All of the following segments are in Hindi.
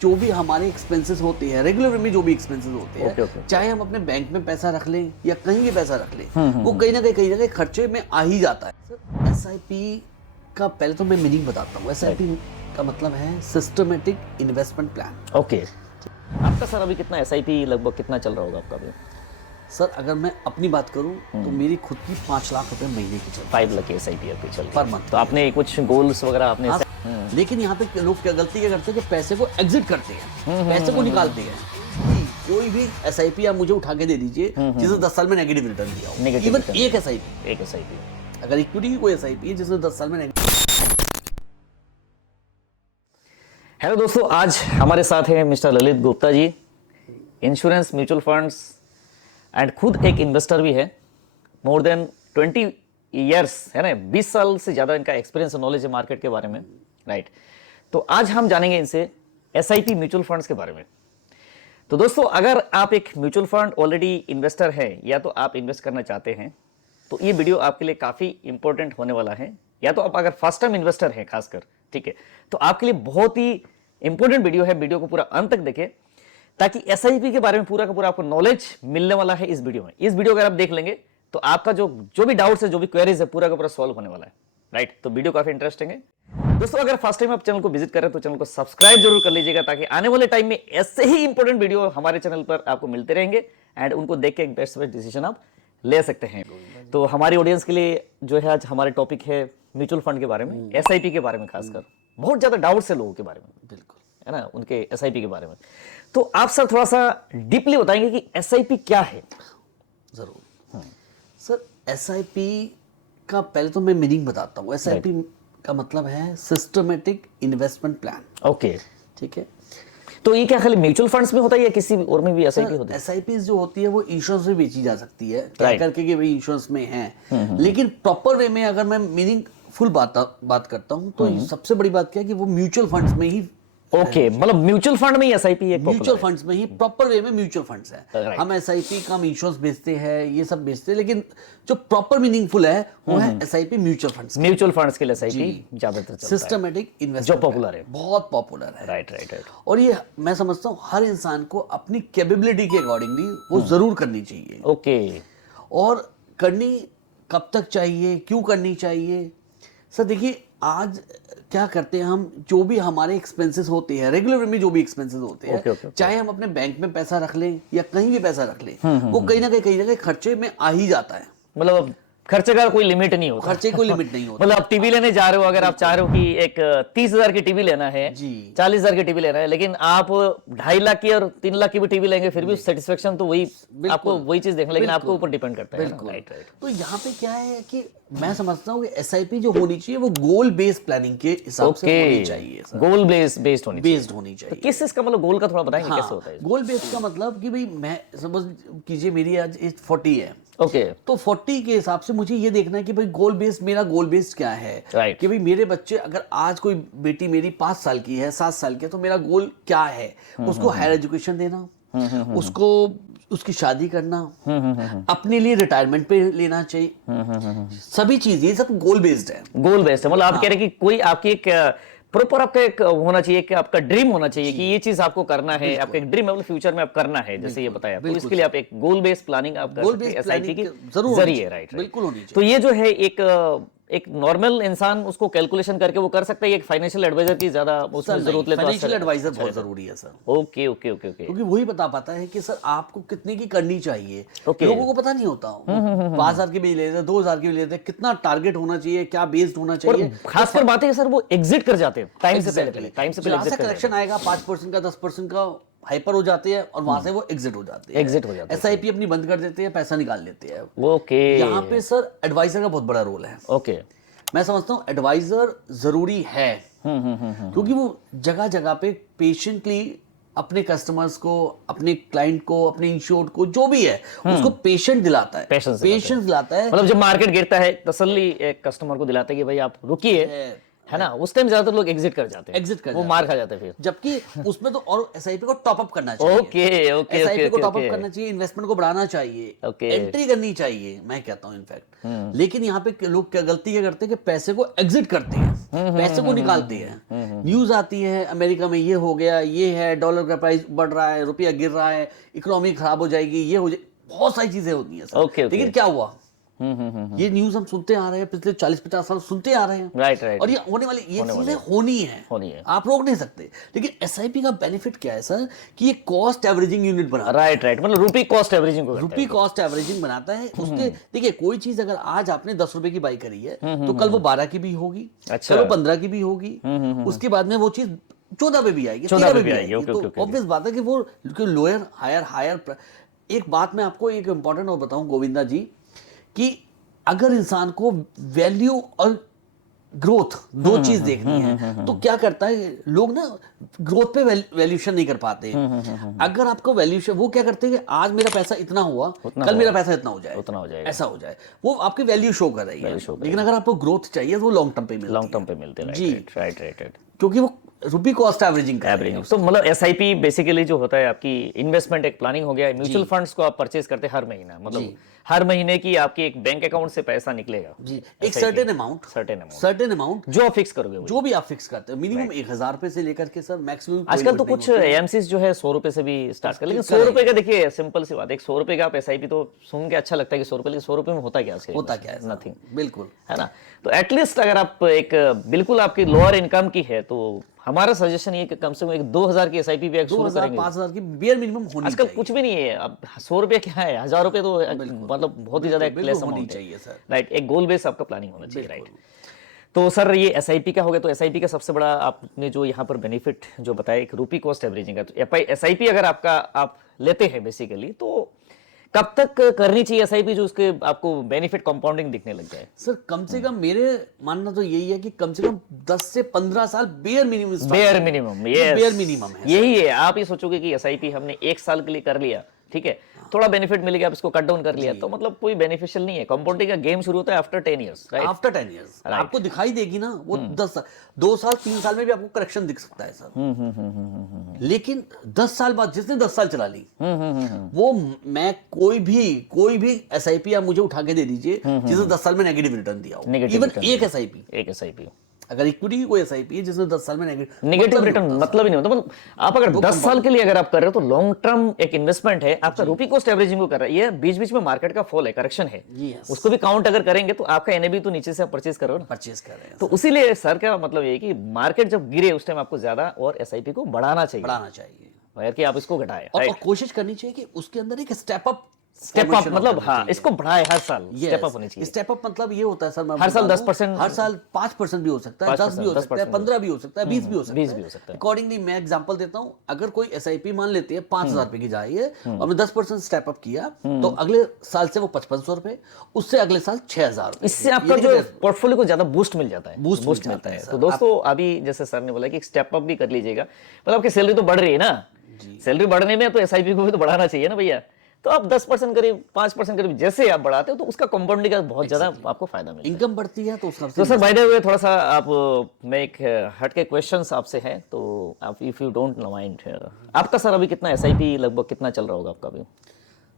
जो भी हमारे एक्सपेंसेस होते हैं, रेगुलर में जो भी एक्सपेंसेस होते हैं, ओके। चाहे हम अपने बैंक में पैसा रख लें या कहीं भी पैसा रख लें, वो कहीं ना कहीं खर्चे में आ ही जाता है। सर, एसआईपी का पहले तो मैं मीनिंग बताता हूँ। एसआईपी का मतलब है सिस्टमेटिक इन्वेस्टमेंट प्लान। ओके, आपका सर अभी कितना एसआईपी लगभग कितना चल रहा होगा आपका अभी? सर, अगर मैं अपनी बात करूं तो मेरी खुद की 5 लाख रुपए महीने की चल 5 लाख की एसआईपी आपकी चल रही है पर मंथ। तो आपने कुछ गोल्स वगैरह आपने लेकिन यहाँ पे लोग क्या गलती क्या करते हैं कि पैसे को एग्जिट करते हैं, पैसे को निकालते हैं। कोई भी एसआईपी आप मुझे उठा के दे दीजिए जिसने 10 साल में नेगेटिव रिटर्न दिया हो, Negative इवन return। एक एसआईपी, अगर इक्विटी की कोई एसआईपी है जिसने 10 साल में हेलो दोस्तों, आज हमारे साथ हैं mister Lalit Gupta ji, insurance, mutual funds and खुद एक इन्वेस्टर भी है। मोर देन 20 ईयर्स है ना, 20 साल से ज़्यादा इनका एक्सपीरियंस और नॉलेज है मार्केट के बारे में, राइट। तो आज हम जानेंगे इनसे एसआईपी म्यूचुअल फंड्स के बारे में। तो दोस्तों, अगर आप एक म्यूचुअल फंड ऑलरेडी इन्वेस्टर हैं या तो आप इन्वेस्ट करना चाहते हैं तो ये वीडियो आपके लिए काफ़ी इंपॉर्टेंट होने वाला है। या तो आप अगर फर्स्ट टाइम इन्वेस्टर हैं खासकर, ठीक है, तो आपके लिए बहुत ही इंपॉर्टेंट वीडियो है। वीडियो को पूरा अंत तक देखें ताकि एसआईपी के बारे में पूरा का पूरा आपको नॉलेज मिलने वाला है इस वीडियो में। इस वीडियो अगर आप देख लेंगे तो आपका जो भी डाउट्स है, जो भी क्वेरीज है, पूरा का पूरा सॉल्व होने वाला है, राइट। तो वीडियो काफी इंटरेस्टिंग है दोस्तों। अगर फर्स्ट टाइम आप चैनल को विजिट करें तो चैनल को सब्सक्राइब जरूर कर लीजिएगा ताकि आने वाले टाइम में ऐसे ही इंपॉर्टेंट वीडियो हमारे चैनल पर आपको मिलते रहेंगे एंड उनको देख के एक बेस्ट डिसीजन आप ले सकते हैं। तो हमारी ऑडियंस के लिए जो है आज हमारे टॉपिक है म्यूचुअल फंड के बारे में, एसआईपी के बारे में। खासकर बहुत ज्यादा डाउट्स है लोगों के बारे में, बिल्कुल है ना, उनके एसआईपी के बारे में। तो आप सर थोड़ा सा डीपली बताएंगे कि एसआईपी क्या है? जरूर। सर, एसआईपी का पहले तो मैं मीनिंग बताता हूँ। एसआईपी का मतलब है सिस्टमेटिक इन्वेस्टमेंट प्लान। ओके, ठीक है। तो ये क्या खाली म्यूचुअल फंड्स में होता है या किसी और में भी एसआईपी होती है? एसआईपी जो होती है वो इंश्योरेंस में बेची जा सकती है, कह करके कि भाई इंश्योरेंस में है। लेकिन प्रॉपर वे में अगर मैं मीनिंग फुल बात करता हूँ तो सबसे बड़ी बात क्या है कि वो म्यूचुअल फंड्स में ही। ओके, मतलब म्यूचुअल फंड में ही एसआईपी एक म्यूचुअल फंड्स में ही प्रॉपर वे में म्यूचुअल फंड्स है। Right। हम एसआईपी का हम इंश्योरेंस बेचते हैं, ये सब बेचते हैं, लेकिन जो प्रॉपर मीनिंगफुल है वो है SIP mutual funds. Mutual funds के लिए एसआईपी ज्यादातर चलता है, सिस्टमेटिक इन्वेस्टमेंट जो पॉपुलर है, बहुत पॉपुलर है। Right right right. और ये मैं समझता हूँ हर इंसान को अपनी कैपेबिलिटी के अकॉर्डिंगली वो जरूर करनी चाहिए। ओके, और करनी कब तक चाहिए, क्यों करनी चाहिए? सर देखिए, आज क्या करते हैं हम, जो भी हमारे एक्सपेंसेस होते हैं, रेगुलर में जो भी एक्सपेंसेस होते हैं, ओके। चाहे हम अपने बैंक में पैसा रख लें या कहीं भी पैसा रख लें, वो कहीं ना कहीं खर्चे में आ ही जाता है। मतलब खर्चे का कोई लिमिट नहीं होता, खर्चे कोई लिमिट नहीं होता। मतलब आप टीवी लेने जा रहे हो, अगर आप चाह रहे हो कि एक 30,000 की टीवी लेना है, जी, 40,000 की टीवी लेना है, लेकिन आप 2.5 लाख की और 3 लाख की भी टीवी लेंगे फिर भी सेटिस्फेक्शन तो वही, आपको वही चीज देखना, लेकिन आपको ऊपर डिपेंड करता है। Right right. तो यहाँ पे क्या है कि मैं समझता हूँ कि एसआईपी जो होनी चाहिए वो गोल बेस्ड प्लानिंग के हिसाब से होनी चाहिए। गोल बेस्ड होनी चाहिए। तो किस चीज का मतलब गोल का थोड़ा बताएंगे? कैसे होता है गोल बेस्ड का मतलब कि भाई मैं सपोज कीजिए मेरी आज एज 40 है। ओके, तो 40 के हिसाब से मुझे ये देखना है कि भाई गोल बेस्ड, मेरा गोल बेस्ड क्या है। राइट। कि भाई मेरे बच्चे, अगर आज कोई बेटी मेरी 5 साल की है, 7 साल की है, तो मेरा गोल क्या है? उसको हायर एजुकेशन देना, उसको उसकी शादी करना, अपने लिए रिटायरमेंट पे लेना चाहिए, सभी चीज ये सब गोल बेस्ड है। गोल बेस्ड है, मतलब आप कह रहे हैं कि कोई आपकी एक प्रॉपर आपका एक होना चाहिए कि आपका ड्रीम होना चाहिए कि ये चीज आपको करना है, आपका एक ड्रीम है, मतलब फ्यूचर में आप करना है, जैसे ये बताया। तो इसके लिए आप एक गोल बेस्ड प्लानिंग आप कर सकते हैं एसआईपी के जरिए, राइट। बिल्कुल होनी चाहिए। तो ये जो है एक नॉर्मल इंसान उसको कैलकुलेशन करके वो कर सकता है, एक फाइनेंशियल एडवाइजर की ज्यादा उसमें जरूरत लेता है। फाइनेंशियल एडवाइजर बहुत जरूरी है sir. Okay okay okay okay, क्योंकि वही बता पाता है कि सर आपको कितने की करनी चाहिए। लोगों को पता नहीं होता। 5,000 की भी लेते हैं, 2,000 की भी लेते हैं, कितना टारगेट होना चाहिए, क्या बेस्ड होना चाहिए। खासकर बात है सर वो एग्जिट कर जाते हैं टाइम से पहले, कलेक्शन आएगा 5% का, 10% का हाइपर हो जाते हैं और वहां से वो एग्जिट हो जाते हैं। एसआईपी अपनी बंद कर देते हैं, पैसा निकाल लेते हैं। ओके, यहाँ पे सर एडवाइजर का बहुत बड़ा रोल है। ओके, मैं समझता हूँ एडवाइजर जरूरी है। क्योंकि वो जगह जगह पे पेशेंटली अपने कस्टमर्स को, अपने क्लाइंट को, अपने इंश्योर्ड को, जो भी है उसको पेशेंट दिलाता है, पेशेंस दिलाता है। मतलब जब मार्केट गिरता है तसल्ली एक कस्टमर को दिलाता है कि भाई आप रुकिए, है ना, उस टाइम ज्यादातर लोग एग्जिट कर जाते हैं, एग्जिट कर वो मार खा जाते हैं फिर। जबकि उसमें तो और एसआईपी को टॉप अप करना चाहिए। ओके ओके एसआईपी को ओके टॉप अप ओके। करना चाहिए, इन्वेस्टमेंट को बढ़ाना चाहिए, Okay. एंट्री करनी चाहिए, मैं कहता हूँ इनफैक्ट। लेकिन यहाँ पे लोग क्या गलती क्या करते हैं कि पैसे को एग्जिट करते हैं, पैसे को निकालते हैं। न्यूज आती है अमेरिका में ये हो गया, ये है, डॉलर का प्राइस बढ़ रहा है, रुपया गिर रहा है, इकोनॉमी खराब हो जाएगी, ये हो जाए, बहुत सारी चीजें होती हैं सर। Okay, okay. लेकिन क्या हुआ, ये न्यूज हम सुनते आ रहे हैं, पिछले 40-50 साल सुनते आ रहे हैं। Right right. और ये होने वाली ये चीजें होनी है, आप रोक नहीं सकते। लेकिन एसआईपी का बेनिफिट क्या है सर, कि ये कॉस्ट एवरेजिंग यूनिट बनाता है। राइट राइट, मतलब रुपी कॉस्ट एवरेजिंग को रुपी कॉस्ट एवरेजिंग बनाता है। उसके देखिए, कोई चीज अगर आज आपने 10 रुपए की बाई करी है, तो कल वो 12 की भी होगी, अच्छा। कल वो 15 की भी होगी, उसके बाद में वो चीज 14 पे भी आएगी, 13 पे भी आएगी। तो ऑब्वियस बात है कि वो लोअर हायर। एक बात मैं आपको एक इंपॉर्टेंट और बताऊं गोविंदा जी, कि अगर इंसान को वैल्यू और ग्रोथ दो चीज देखनी है, तो क्या करता है लोग ना, ग्रोथ पे वैल्यूएशन नहीं कर पाते। अगर आपको वैल्यूएशन, वो क्या करते हैं कि आज मेरा पैसा इतना हुआ, कल मेरा पैसा इतना हो जाए, उतना हो जाएगा, ऐसा हो जाए, वो आपकी वैल्यू शो कर रही है। लेकिन अगर आपको ग्रोथ चाहिए तो वो लॉन्ग टर्म पे मिलती है। लॉन्ग टर्म पे मिलते हैं। जी। राइट राइट राइट, क्योंकि वो रुपी कॉस्ट एवरेजिंग तो मतलब एसआईपी बेसिकली जो होता है आपकी इन्वेस्टमेंट एक प्लानिंग हो गया। म्यूचुअल फंड्स को आप परचेज करते हैं हर महीना, मतलब हर महीने की आपकी एक बैंक अकाउंट से पैसा निकलेगा जी, एक सर्टेन अमाउंट जो आप फिक्स करोगे, जो भी आप फिक्स करते हो, मिनिमम 1000 रुपए से लेकर के सर मैक्सिमम। आजकल तो कुछ एएमसीज जो है 100 रुपए से भी स्टार्ट कर, लेकिन 100 रुपए का देखिए सिंपल सी बात है, 100 रुपए का आप एसआईपी तो सुन के अच्छा लगता है कि 100 रुपए, लेकिन 100 रुपए में होता क्या है, नथिंग, बिल्कुल, है ना। तो एटलीस्ट अगर आप एक बिल्कुल आपकी लोअर इनकम की है, तो हमारा सजेशन ये कि कम से कम एक 2000 की एसआईपी भी शुरू करेंगे। 5000 की बेयर मिनिमम होनी आजकल कुछ भी नहीं है। अब 100 रुपए क्या है, 1000 रुपए तो मतलब बहुत ही ज्यादा क्लेस अमाउंट है। राइट, एक गोल बेस आपका प्लानिंग होना चाहिए। राइट, तो सर ये एसआईपी का हो गया। तो एसआईपी का सबसे बड़ा आपने जो यहाँ पर बेनिफिट जो बताया, एक रुपी कॉस्ट एवरेजिंग का। तो एसआईपी अगर आप लेते हैं बेसिकली, तो कब तक करनी चाहिए एसआईपी जो उसके आपको बेनिफिट कंपाउंडिंग दिखने लग जाए? सर कम से कम मेरे मानना तो यही है कि कम से कम 10 से 15 साल बेयर मिनिमम है। यही है। आप ये सोचोगे कि एसआईपी हमने 1 साल के लिए कर लिया, ठीक है, थोड़ा बेनिफिट मिलेगा, आप इसको कट डाउन कर लिया, तो मतलब कोई बेनिफिशियल नहीं है। कंपाउंडिंग का गेम शुरू होता है after 10 years, right? After 10 years आपको दिखाई देगी ना वो 2 साल 3 साल में भी आपको करेक्शन दिख सकता है सर। लेकिन 10 साल बाद, जिसने 10 साल चला ली, वो मैं कोई भी एसआईपी आप मुझे उठा के दे दीजिए जिसने 10 साल में नेगेटिव रिटर्न दिया हो, इवन एक एसआईपी। अगर इक्विटी की कोई एसआईपी है जिसने 10 साल में नेगेटिव रिटर्न मतलब ही नहीं होता। मतलब आप अगर 10 साल के लिए अगर आप कर रहे हो, तो लॉन्ग टर्म एक इन्वेस्टमेंट है, आपका रुपी कॉस्ट एवरेजिंग को कर रहा है। ये बीच बीच में मार्केट का फॉल है, करेक्शन है, उसको भी काउंट अगर करेंगे तो आपका एनएबी तो नीचे से आप परचेज कर रहे हैं। तो इसीलिए सर का मतलब ये कि मार्केट जब गिरे उस टाइम आपको ज्यादा और एसआईपी को बढ़ाना चाहिए, कि आप इसको घटाएं, और कोशिश करनी चाहिए कि उसके अंदर एक स्टेप अप मतलब हाँ, इसको बढ़ाए हर साल स्टेप अप होनी चाहिए। स्टेप अप मतलब ये होता है सर, हर साल 10%, हर साल 5% भी हो सकता है, 10 भी हो सकता है, 15 भी हो सकता है, 20 भी हो सकता है। अकॉर्डिंगली मैं एग्जांपल देता हूं, अगर कोई एसआईपी मान लेती है 5000 रुपए की जाए और मैं 10% स्टेप अप किया, तो अगले साल से वो 5500 रुपए, उससे अगले साल 6000 रुपए। इससे आपका जो पोर्टफोलियो को ज्यादा बूस्ट मिल जाता है, बूस्ट मिलता है। तो दोस्तों अभी जैसे सर ने बोला कि स्टेप अप भी कर लीजिएगा, मतलब आपकी सैलरी तो बढ़ रही है ना, सैलरी बढ़ने में तो एसआईपी को भी तो बढ़ाना चाहिए ना भैया। तो आप 10% करीब 5% करीब जैसे आप बढ़ाते हो, तो उसका कंपाउंडिंग का बहुत ज्यादा आपको फायदा मिलता है, इनकम बढ़ती है। तो उसका तो सर बाय द वे थोड़ा सा आप मैं एक हट के क्वेश्चंस आपसे हैं, तो आप इफ यू डोंट माइंड, आपका सर अभी कितना एसआईपी लगभग कितना चल रहा होगा आपका अभी?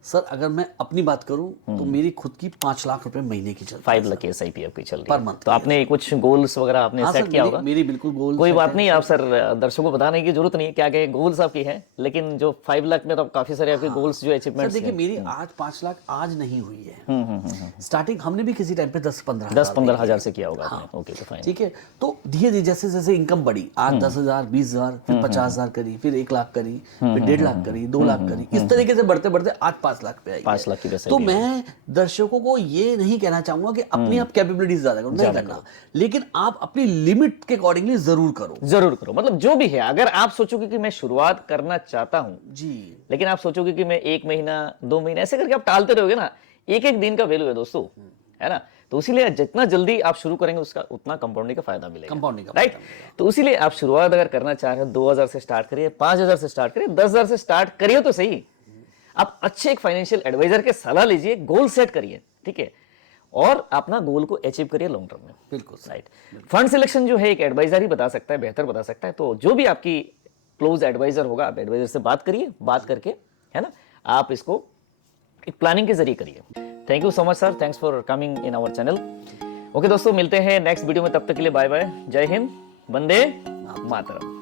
सर अगर मैं अपनी बात करूं तो मेरी खुद की 5 लाख रुपए महीने की चल रही है। 5 लाख की एसआईपी आपकी चल रही है पर मंथ। तो आपने कुछ गोल्स वगैरह आपने सेट किया होगा? मेरी बिल्कुल गोल, कोई बात नहीं, आप सर दर्शकों को बताने की जरूरत नहीं है क्या क्या गोल्स आपकी हैं, लेकिन जो 5 लाख में तो काफी सारे आपके गोल्स जो अचीवमेंट्स देखिए मेरी आज 5 लाख आज नहीं हुई है। स्टार्टिंग हमने भी किसी टाइम पे 10-15 हजार से किया होगा आपने। ओके तो फाइन, ठीक है। तो धीरे धीरे जैसे जैसे इनकम बढ़ी, आज 10,000, 20,000, फिर 50,000 करी, फिर 1 लाख करी, फिर 1.5 लाख करी, 2 लाख करी, इस तरीके से बढ़ते बढ़ते आज 5 लाख पे आई। 5 लाख की तो मैं दर्शकों को ये नहीं कहना चाहूंगा कि अपनी आप कैपेबिलिटीज ज्यादा करो, नहीं करना, लेकिन आप अपनी लिमिट के अकॉर्डिंगली जरूर करो। मतलब जो भी है, अगर आप सोचोगे कि मैं शुरुआत करना चाहता हूं जी, लेकिन आप सोचोगे कि मैं 1 महीना 2 महीने ऐसे करके आप टालते रहोगे ना, एक दिन का वैल्यू है दोस्तों, है ना। तो इसीलिए जितना जल्दी आप शुरू करेंगे उसका उतना कंपाउंडिंग का फायदा मिलेगा, राइट। तो इसीलिए आप शुरुआत अगर करना चाह रहे हो 2000 से स्टार्ट करिए, 5000 से स्टार्ट करिए, 10,000 से स्टार्ट करिए तो सही। आप अच्छे एक फाइनेंशियल एडवाइजर के सलाह लीजिए, गोल सेट करिए, ठीक है, और अपना गोल को अचीव करिए लॉन्ग टर्म में। बिल्कुल राइट। फंड सिलेक्शन जो है एक एडवाइजर ही बता सकता है, बेहतर बता सकता है। तो जो भी आपकी क्लोज एडवाइजर होगा, आप एडवाइजर से बात करिए, बात करके, है ना, आप इसको एक प्लानिंग के जरिए करिए। Thank you so much sir, thanks for coming in our channel. Okay दोस्तों, मिलते हैं नेक्स्ट वीडियो में, तब तक के लिए बाय बाय, जय हिंद, वंदे मातरम।